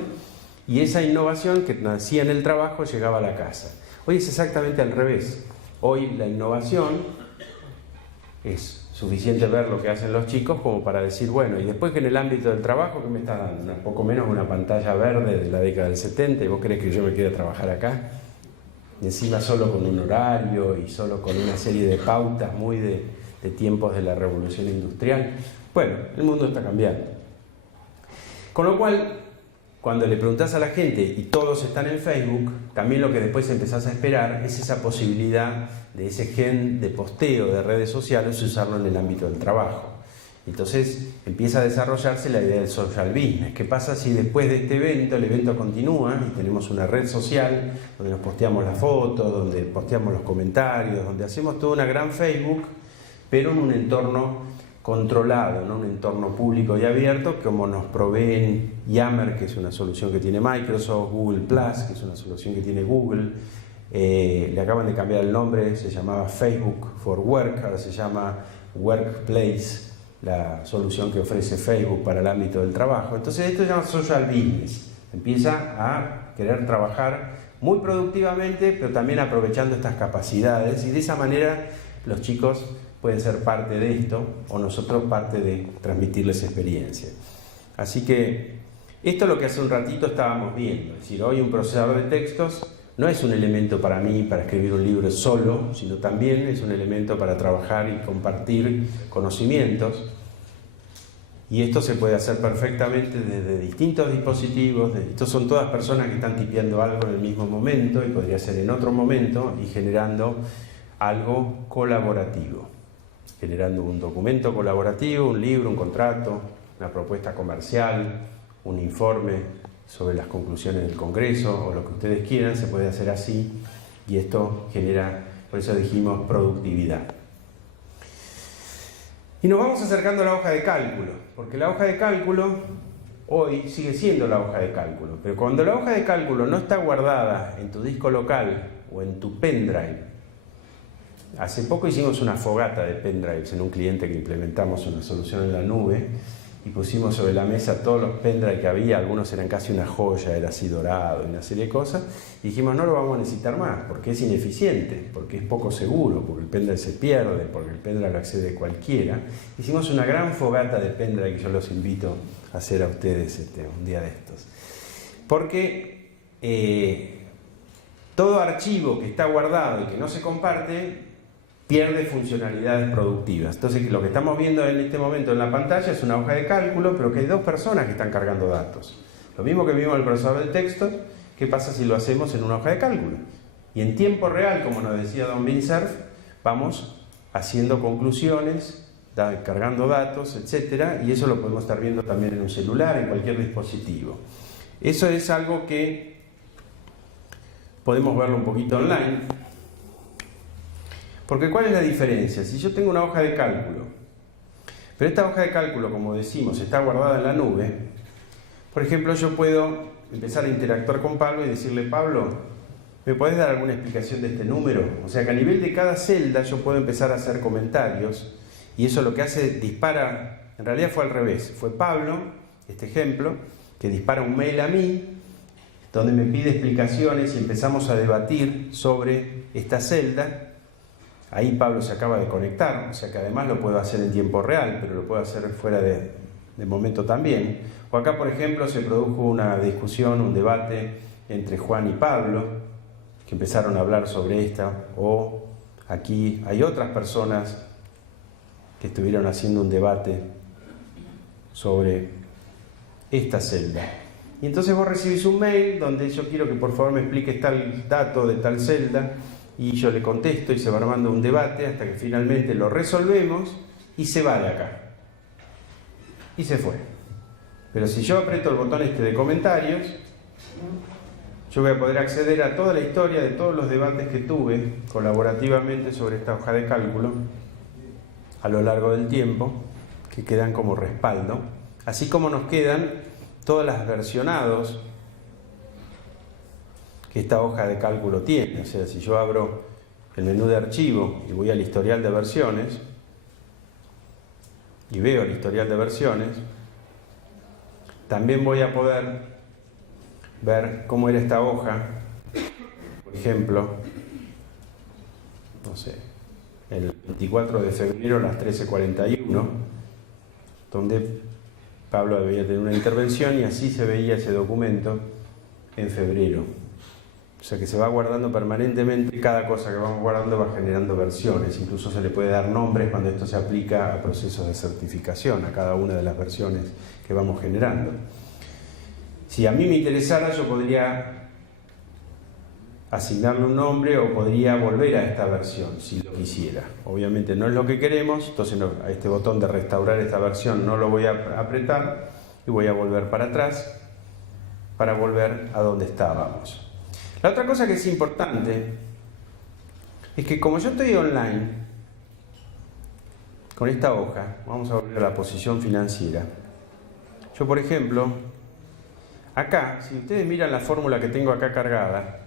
y esa innovación que nacía en el trabajo llegaba a la casa. Hoy es exactamente al revés. Hoy la innovación es suficiente ver lo que hacen los chicos como para decir, bueno, y después que en el ámbito del trabajo, ¿qué me está dando? Un poco menos una pantalla verde de la década del 70, ¿y vos crees que yo me quede a trabajar acá? Y encima solo con un horario y solo con una serie de pautas muy de tiempos de la revolución industrial. Bueno, el mundo está cambiando. Con lo cual, cuando le preguntás a la gente y todos están en Facebook, también lo que después empezás a esperar es esa posibilidad de ese gen de posteo de redes sociales y usarlo en el ámbito del trabajo. Entonces empieza a desarrollarse la idea del social business. ¿Qué pasa si después de este evento, el evento continúa y tenemos una red social donde nos posteamos las fotos, donde posteamos los comentarios, donde hacemos toda una gran Facebook, pero en un entorno controlado, ¿no? Un entorno público y abierto, como nos proveen Yammer, que es una solución que tiene Microsoft, Google Plus, que es una solución que tiene Google. Le acaban de cambiar el nombre, se llamaba Facebook for Work, ahora se llama Workplace, la solución que ofrece Facebook para el ámbito del trabajo. Entonces esto se llama social business, empieza a querer trabajar muy productivamente, pero también aprovechando estas capacidades, y de esa manera los chicos pueden ser parte de esto, o nosotros parte de transmitirles experiencia. Así que esto es lo que hace un ratito estábamos viendo, es decir, hoy un procesador de textos no es un elemento para mí, para escribir un libro solo, sino también es un elemento para trabajar y compartir conocimientos. Y esto se puede hacer perfectamente desde distintos dispositivos. Estos son todas personas que están tipeando algo en el mismo momento y podría ser en otro momento y generando algo colaborativo. Generando un documento colaborativo, un libro, un contrato, una propuesta comercial, un informe sobre las conclusiones del Congreso o lo que ustedes quieran, se puede hacer así y esto genera, por eso dijimos, productividad. Y nos vamos acercando a la hoja de cálculo, porque la hoja de cálculo hoy sigue siendo la hoja de cálculo, pero cuando la hoja de cálculo no está guardada en tu disco local o en tu pendrive, hace poco hicimos una fogata de pendrives en un cliente que implementamos una solución en la nube, y pusimos sobre la mesa todos los pendrive que había, algunos eran casi una joya, era así dorado y una serie de cosas, y dijimos no lo vamos a necesitar más, porque es ineficiente, porque es poco seguro, porque el pendrive se pierde, porque el pendrive lo accede cualquiera. Hicimos una gran fogata de pendrive que yo los invito a hacer a ustedes un día de estos. Porque todo archivo que está guardado y que no se comparte, pierde funcionalidades productivas. Entonces lo que estamos viendo en este momento en la pantalla es una hoja de cálculo, pero que hay dos personas que están cargando datos. Lo mismo que vimos en el procesador de texto, ¿qué pasa si lo hacemos en una hoja de cálculo? Y en tiempo real, como nos decía Don Vincerf, vamos haciendo conclusiones, cargando datos, etc. Y eso lo podemos estar viendo también en un celular, en cualquier dispositivo. Eso es algo que podemos verlo un poquito online. Porque ¿cuál es la diferencia? Si yo tengo una hoja de cálculo, pero esta hoja de cálculo, como decimos, está guardada en la nube, por ejemplo, yo puedo empezar a interactuar con Pablo y decirle, Pablo, ¿me podés dar alguna explicación de este número? O sea que a nivel de cada celda yo puedo empezar a hacer comentarios, y eso lo que hace, dispara, en realidad fue al revés, fue Pablo, este ejemplo, que dispara un mail a mí, donde me pide explicaciones y empezamos a debatir sobre esta celda. Ahí Pablo se acaba de conectar, o sea que además lo puedo hacer en tiempo real, pero lo puedo hacer fuera de momento también. O acá, por ejemplo, se produjo una discusión, un debate entre Juan y Pablo, que empezaron a hablar sobre esta, o aquí hay otras personas que estuvieron haciendo un debate sobre esta celda. Y entonces vos recibís un mail donde yo quiero que por favor me expliques tal dato de tal celda, y yo le contesto y se va armando un debate hasta que finalmente lo resolvemos y se va de acá. Y se fue. Pero si yo aprieto el botón este de comentarios, yo voy a poder acceder a toda la historia de todos los debates que tuve colaborativamente sobre esta hoja de cálculo a lo largo del tiempo, que quedan como respaldo, así como nos quedan todas las versionados que esta hoja de cálculo tiene. O sea, si yo abro el menú de archivo y voy al historial de versiones y veo el historial de versiones, también voy a poder ver cómo era esta hoja, por ejemplo, no sé, el 24 de febrero a las 13:41, donde Pablo debía tener una intervención y así se veía ese documento en febrero. O sea que se va guardando permanentemente, cada cosa que vamos guardando va generando versiones, incluso se le puede dar nombres cuando esto se aplica a procesos de certificación, a cada una de las versiones que vamos generando. Si a mí me interesara, yo podría asignarle un nombre o podría volver a esta versión, si lo quisiera. Obviamente no es lo que queremos, entonces a este botón de restaurar esta versión no lo voy a apretar y voy a volver para atrás para volver a donde estábamos. La otra cosa que es importante es que como yo estoy online, con esta hoja, vamos a volver a la posición financiera. Yo, por ejemplo, acá, si ustedes miran la fórmula que tengo acá cargada,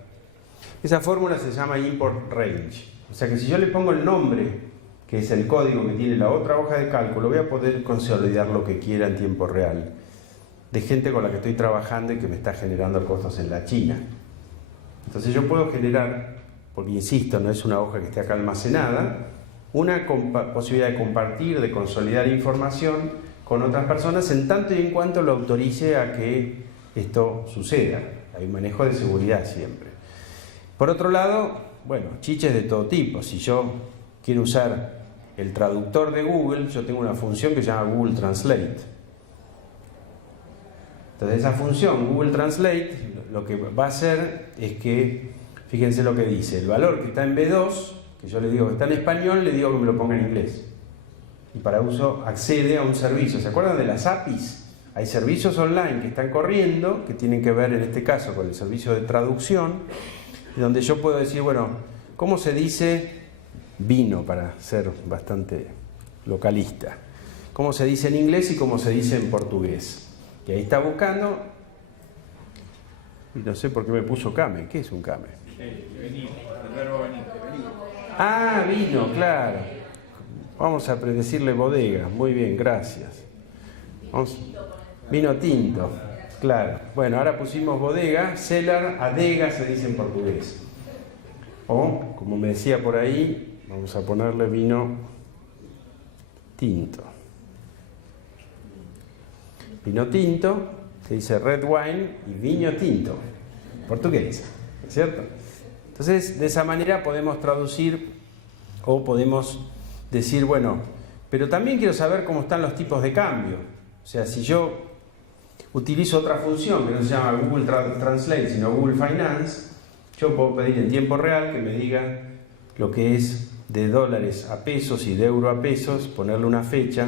esa fórmula se llama import range. O sea que si yo le pongo el nombre, que es el código que tiene la otra hoja de cálculo, voy a poder consolidar lo que quiera en tiempo real, de gente con la que estoy trabajando y que me está generando costos en la China. Entonces yo puedo generar, porque insisto, no es una hoja que esté acá almacenada, una posibilidad de compartir, de consolidar información con otras personas en tanto y en cuanto lo autorice a que esto suceda. Hay un manejo de seguridad siempre. Por otro lado, bueno, chiches de todo tipo. Si yo quiero usar el traductor de Google, yo tengo una función que se llama Google Translate. Entonces esa función, Google Translate, lo que va a hacer es que, fíjense lo que dice, el valor que está en B2, que yo le digo que está en español, le digo que me lo ponga en inglés. Y para uso accede a un servicio. ¿Se acuerdan de las APIs? Hay servicios online que están corriendo, que tienen que ver en este caso con el servicio de traducción, donde yo puedo decir, bueno, ¿cómo se dice vino? Para ser bastante localista. ¿Cómo se dice en inglés y cómo se dice en portugués? Y ahí está buscando, y no sé por qué me puso Kame. ¿Qué es un Kame? Venir, el verbo venir. Ah, vino, claro. Vamos a decirle bodega. Muy bien, gracias. Vino tinto, claro. Bueno, ahora pusimos bodega, cellar, adega se dice en portugués. O, como me decía por ahí, vamos a ponerle vino tinto. Vino tinto, se dice red wine, y viño tinto, portugués, ¿cierto? Entonces, de esa manera podemos traducir o podemos decir, bueno, pero también quiero saber cómo están los tipos de cambio. O sea, si yo utilizo otra función que no se llama Google Translate, sino Google Finance, yo puedo pedir en tiempo real que me diga lo que es de dólares a pesos y de euro a pesos, ponerle una fecha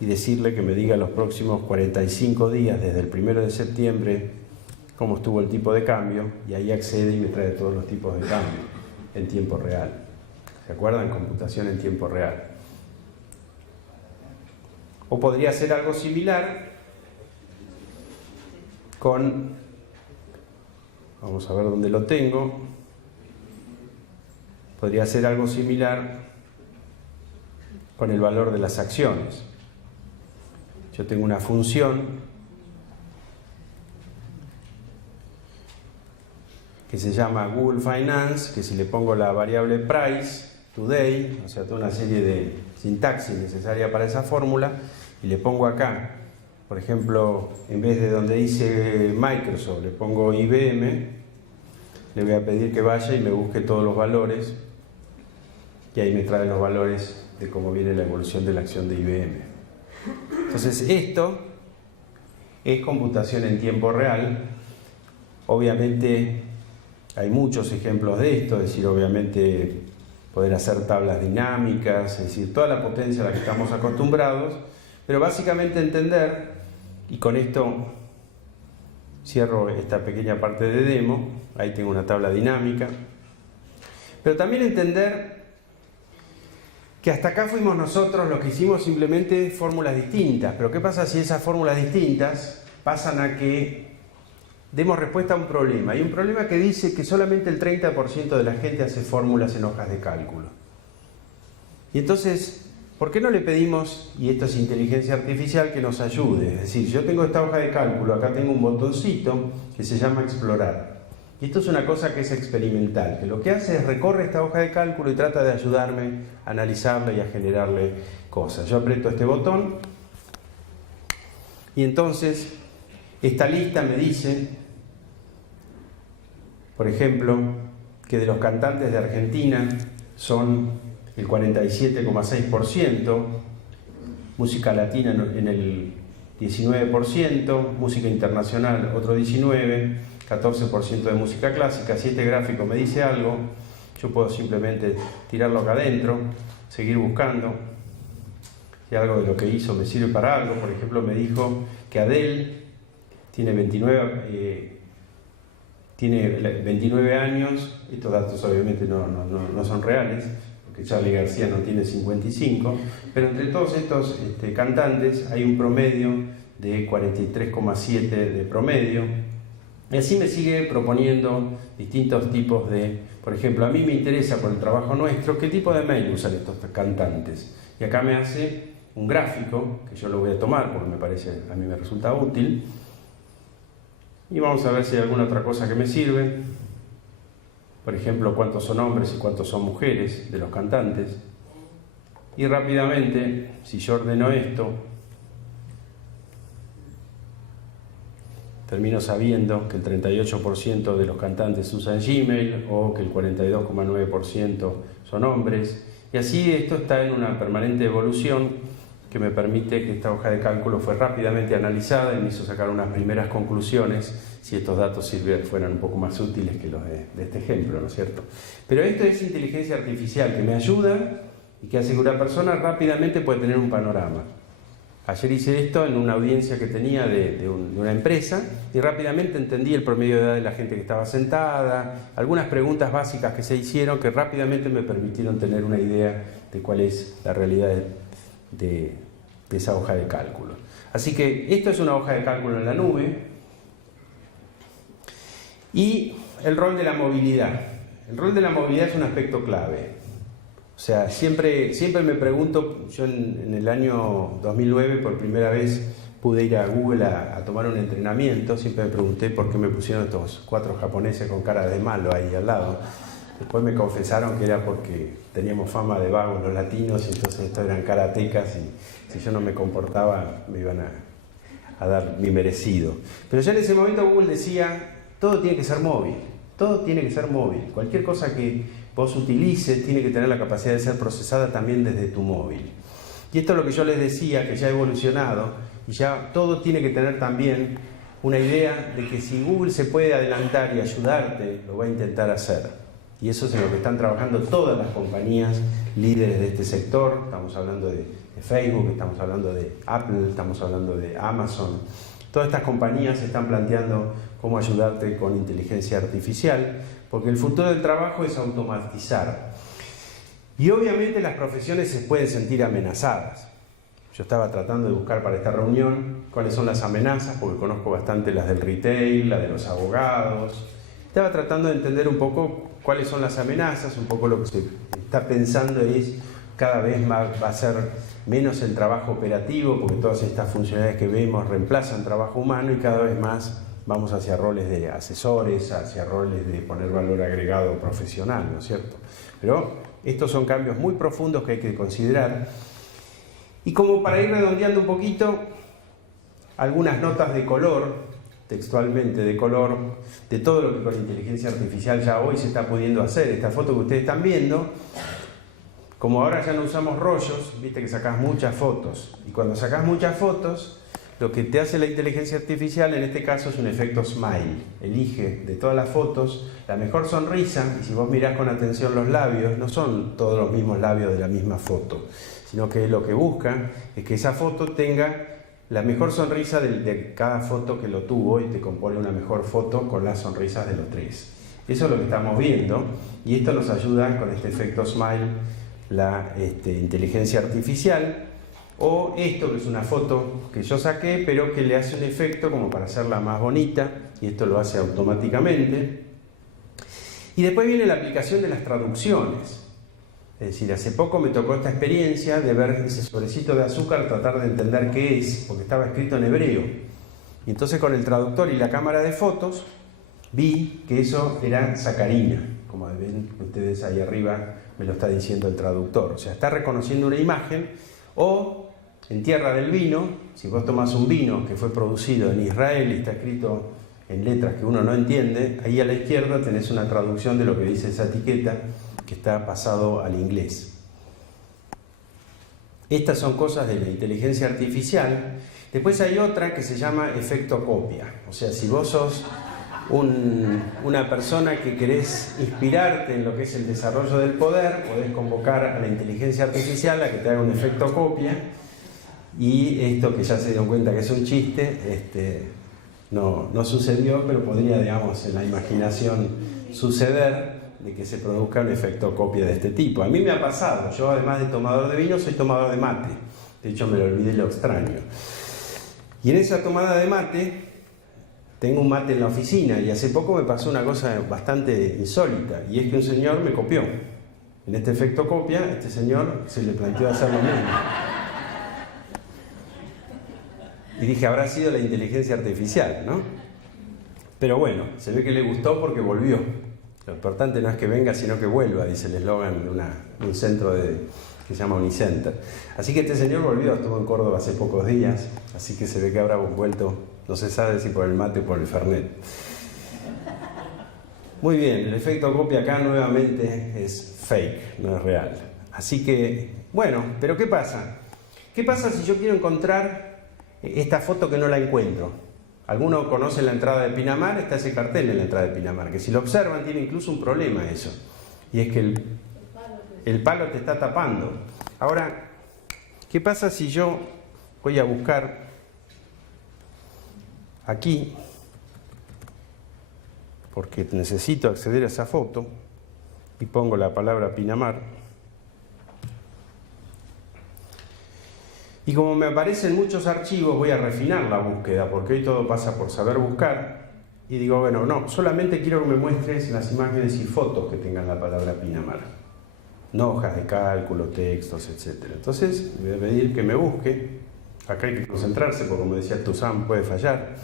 y decirle que me diga los próximos 45 días, desde el 1 de septiembre, cómo estuvo el tipo de cambio, y ahí accede y me trae todos los tipos de cambio en tiempo real. ¿Se acuerdan? Computación en tiempo real. O podría ser algo similar con, vamos a ver dónde lo tengo, podría ser algo similar con el valor de las acciones. Yo tengo una función que se llama Google Finance, que si le pongo la variable price, today, o sea, toda una serie de sintaxis necesaria para esa fórmula, y le pongo acá, por ejemplo, en vez de donde dice Microsoft, le pongo IBM, le voy a pedir que vaya y me busque todos los valores, y ahí me trae los valores de cómo viene la evolución de la acción de IBM. Entonces, esto es computación en tiempo real. Obviamente hay muchos ejemplos de esto, es decir, obviamente poder hacer tablas dinámicas, es decir, toda la potencia a la que estamos acostumbrados, pero básicamente entender, y con esto cierro esta pequeña parte de demo, ahí tengo una tabla dinámica, pero también entender que hasta acá fuimos nosotros los que hicimos simplemente fórmulas distintas, pero ¿qué pasa si esas fórmulas distintas pasan a que demos respuesta a un problema? Hay un problema que dice que solamente el 30% de la gente hace fórmulas en hojas de cálculo. Y entonces, ¿por qué no le pedimos, y esto es inteligencia artificial, que nos ayude? Es decir, yo tengo esta hoja de cálculo, acá tengo un botoncito que se llama explorar. Y esto es una cosa que es experimental, que lo que hace es recorre esta hoja de cálculo y trata de ayudarme a analizarla y a generarle cosas. Yo aprieto este botón y entonces esta lista me dice, por ejemplo, que de los cantantes de Argentina son el 47,6%, música latina en el 19%, música internacional otro 19%, 14% de música clásica. Si este gráfico me dice algo, yo puedo simplemente tirarlo acá adentro, seguir buscando si algo de lo que hizo me sirve para algo. Por ejemplo, me dijo que Adele tiene 29 años. Estos datos obviamente no son reales, que Charly García no tiene 55, pero entre todos estos cantantes hay un promedio de 43,7 de promedio. Y así me sigue proponiendo distintos tipos de... Por ejemplo, a mí me interesa por el trabajo nuestro qué tipo de mail usan estos cantantes. Y acá me hace un gráfico, que yo lo voy a tomar porque a mí me resulta útil. Y vamos a ver si hay alguna otra cosa que me sirve. Por ejemplo, cuántos son hombres y cuántos son mujeres de los cantantes. Y rápidamente, si yo ordeno esto, termino sabiendo que el 38% de los cantantes usan Gmail o que el 42,9% son hombres. Y así esto está en una permanente evolución que me permite que esta hoja de cálculo fue rápidamente analizada y me hizo sacar unas primeras conclusiones si estos datos fueran un poco más útiles que los de este ejemplo, ¿no es cierto? Pero esto es inteligencia artificial que me ayuda y que hace que una persona rápidamente puede tener un panorama. Ayer hice esto en una audiencia que tenía de una empresa y rápidamente entendí el promedio de edad de la gente que estaba sentada, algunas preguntas básicas que se hicieron que rápidamente me permitieron tener una idea de cuál es la realidad de esa hoja de cálculo. Así que esto es una hoja de cálculo en la nube. Y el rol de la movilidad. El rol de la movilidad es un aspecto clave. O sea, siempre me pregunto, yo en el año 2009 por primera vez pude ir a Google a tomar un entrenamiento, siempre me pregunté por qué me pusieron estos 4 japoneses con cara de malo ahí al lado. Después me confesaron que era porque teníamos fama de vagos los latinos y entonces estos eran karatecas y si yo no me comportaba me iban a dar mi merecido. Pero ya en ese momento Google decía, todo tiene que ser móvil, todo tiene que ser móvil. Cualquier cosa que vos utilices tiene que tener la capacidad de ser procesada también desde tu móvil. Y esto es lo que yo les decía, que ya ha evolucionado y ya todo tiene que tener también una idea de que si Google se puede adelantar y ayudarte, lo va a intentar hacer. Y eso es en lo que están trabajando todas las compañías líderes de este sector. Estamos hablando de Facebook, estamos hablando de Apple, estamos hablando de Amazon. Todas estas compañías están planteando cómo ayudarte con inteligencia artificial, porque el futuro del trabajo es automatizar. Y obviamente las profesiones se pueden sentir amenazadas. Yo estaba tratando de buscar para esta reunión cuáles son las amenazas, porque conozco bastante las del retail, las de los abogados. Estaba tratando de entender un poco cuáles son las amenazas, un poco lo que se está pensando es cada vez más va a ser menos el trabajo operativo, porque todas estas funcionalidades que vemos reemplazan trabajo humano y cada vez más vamos hacia roles de asesores, hacia roles de poner valor agregado profesional, ¿no es cierto? Pero estos son cambios muy profundos que hay que considerar. Y como para ir redondeando un poquito, algunas notas de color, textualmente de color, de todo lo que con inteligencia artificial ya hoy se está pudiendo hacer. Esta foto que ustedes están viendo, como ahora ya no usamos rollos, viste que sacás muchas fotos. Y cuando sacás muchas fotos, lo que te hace la inteligencia artificial en este caso es un efecto smile. Elige de todas las fotos la mejor sonrisa, y si vos mirás con atención los labios, no son todos los mismos labios de la misma foto, sino que lo que busca es que esa foto tenga la mejor sonrisa de cada foto que lo tuvo y te compone una mejor foto con las sonrisas de los 3. Eso es lo que estamos viendo y esto nos ayuda con este efecto smile, la inteligencia artificial, o esto que es una foto que yo saqué pero que le hace un efecto como para hacerla más bonita y esto lo hace automáticamente. Y después viene la aplicación de las traducciones. Es decir, hace poco me tocó esta experiencia de ver ese sobrecito de azúcar, tratar de entender qué es, porque estaba escrito en hebreo. Y entonces con el traductor y la cámara de fotos vi que eso era sacarina. Como ven ustedes ahí arriba, me lo está diciendo el traductor. O sea, está reconociendo una imagen. O en Tierra del Vino, si vos tomás un vino que fue producido en Israel y está escrito en letras que uno no entiende, ahí a la izquierda tenés una traducción de lo que dice esa etiqueta, que está pasado al inglés. Estas son cosas de la inteligencia artificial. Después hay otra que se llama efecto copia. O sea, si vos sos una persona que querés inspirarte en lo que es el desarrollo del poder, podés convocar a la inteligencia artificial a que te haga un efecto copia. Y esto que ya se dio cuenta que es un chiste, no sucedió, pero podría, digamos, en la imaginación suceder. de que se produzca un efecto copia de este tipo. A mí me ha pasado, yo además de tomador de vino soy tomador de mate, de hecho me lo olvidé y lo extraño. Y en esa tomada de mate, tengo un mate en la oficina y hace poco me pasó una cosa bastante insólita, y es que un señor me copió. En este efecto copia, este señor se le planteó hacer lo mismo. Y dije, habrá sido la inteligencia artificial, ¿no? Pero bueno, se ve que le gustó porque volvió. Lo importante no es que venga, sino que vuelva, dice el eslogan de un centro que se llama Unicenter. Así que este señor volvió, estuvo en Córdoba hace pocos días, así que se ve que habrá vuelto, no se sabe si por el mate o por el fernet. Muy bien, el efecto copia acá nuevamente es fake, no es real. Así que, bueno, pero ¿qué pasa? ¿Qué pasa si yo quiero encontrar esta foto que no la encuentro? Algunos conocen la entrada de Pinamar, está ese cartel en la entrada de Pinamar, que si lo observan tiene incluso un problema eso, y es que el palo te está tapando. Ahora, ¿qué pasa si yo voy a buscar aquí, porque necesito acceder a esa foto, y pongo la palabra Pinamar? Y como me aparecen muchos archivos, voy a refinar la búsqueda, porque hoy todo pasa por saber buscar. Y digo, bueno, no, solamente quiero que me muestres las imágenes y fotos que tengan la palabra Pinamar. No hojas de cálculo, textos, etc. Entonces, me voy a pedir que me busque. Acá hay que concentrarse, porque como decía Toussaint, puede fallar.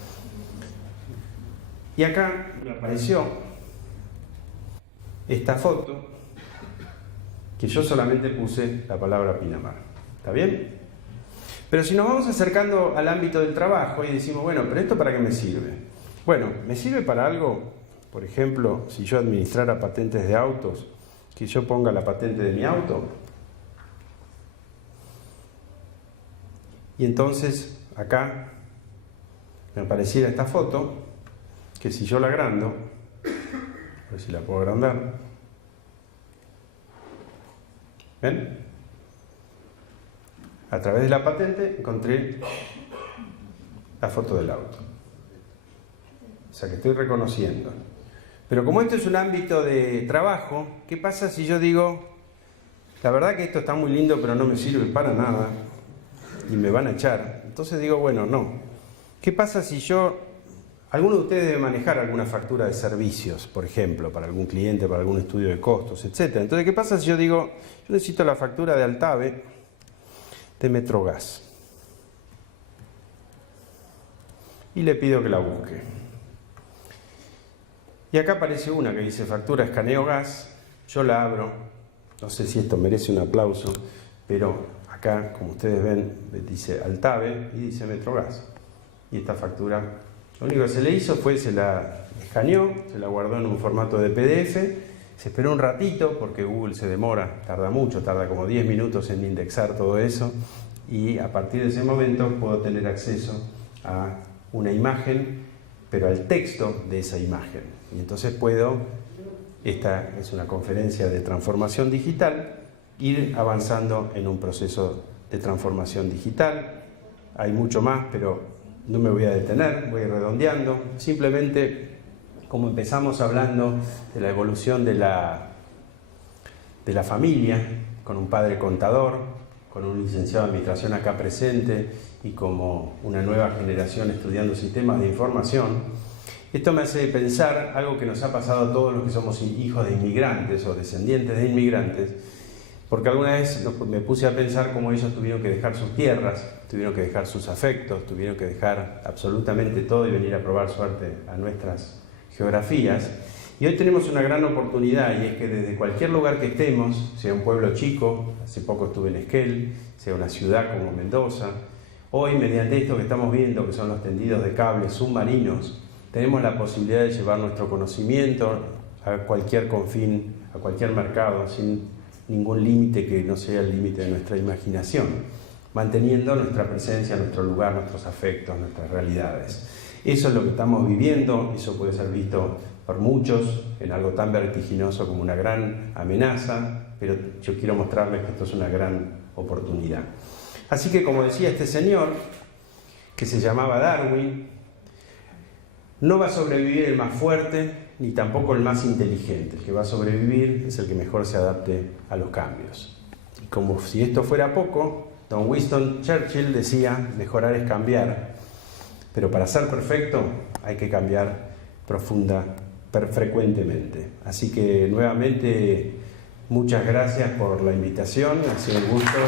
Y acá me apareció esta foto, que yo solamente puse la palabra Pinamar. ¿Está bien? Pero si nos vamos acercando al ámbito del trabajo y decimos, bueno, ¿pero esto para qué me sirve? Bueno, me sirve para algo, por ejemplo, si yo administrara patentes de autos, que yo ponga la patente de mi auto. Y entonces, acá, me apareciera esta foto, que si yo la agrando, a ver si la puedo agrandar. ¿Ven? A través de la patente encontré la foto del auto. O sea que estoy reconociendo. Pero como esto es un ámbito de trabajo, ¿qué pasa si yo digo, la verdad que esto está muy lindo, pero no me sirve para nada y me van a echar? Entonces digo, bueno, no. ¿Qué pasa si yo... Alguno de ustedes debe manejar alguna factura de servicios, por ejemplo, para algún cliente, para algún estudio de costos, etc. Entonces, ¿qué pasa si yo digo, yo necesito la factura de Altave de Metrogas? Y le pido que la busque. Y acá aparece una que dice factura escaneo gas. Yo la abro. No sé si esto merece un aplauso, pero acá, como ustedes ven, dice Altave y dice Metrogas. Y esta factura, lo único que se le hizo fue, se la escaneó, se la guardó en un formato de PDF, se esperó un ratito, porque Google se demora, tarda mucho, tarda como 10 minutos en indexar todo eso, y a partir de ese momento puedo tener acceso a una imagen, pero al texto de esa imagen. Y entonces puedo, esta es una conferencia de transformación digital, ir avanzando en un proceso de transformación digital. Hay mucho más, pero no me voy a detener, voy a ir redondeando. Simplemente, como empezamos hablando de la evolución de la familia, con un padre contador, con un licenciado en administración acá presente y como una nueva generación estudiando sistemas de información, esto me hace pensar algo que nos ha pasado a todos los que somos hijos de inmigrantes o descendientes de inmigrantes, porque alguna vez me puse a pensar cómo ellos tuvieron que dejar sus tierras, tuvieron que dejar sus afectos, tuvieron que dejar absolutamente todo y venir a probar suerte a nuestras geografías. Y hoy tenemos una gran oportunidad, y es que desde cualquier lugar que estemos, sea un pueblo chico, hace poco estuve en Esquel, sea una ciudad como Mendoza, hoy mediante esto que estamos viendo, que son los tendidos de cables submarinos, tenemos la posibilidad de llevar nuestro conocimiento a cualquier confín, a cualquier mercado, sin ningún límite que no sea el límite de nuestra imaginación, manteniendo nuestra presencia, nuestro lugar, nuestros afectos, nuestras realidades. Eso es lo que estamos viviendo, eso puede ser visto por muchos en algo tan vertiginoso como una gran amenaza, pero yo quiero mostrarles que esto es una gran oportunidad. Así que, como decía este señor, que se llamaba Darwin, no va a sobrevivir el más fuerte, ni tampoco el más inteligente. El que va a sobrevivir es el que mejor se adapte a los cambios. Y como si esto fuera poco, don Winston Churchill decía, mejorar es cambiar, pero para ser perfecto hay que cambiar frecuentemente. Así que nuevamente muchas gracias por la invitación, ha sido un gusto.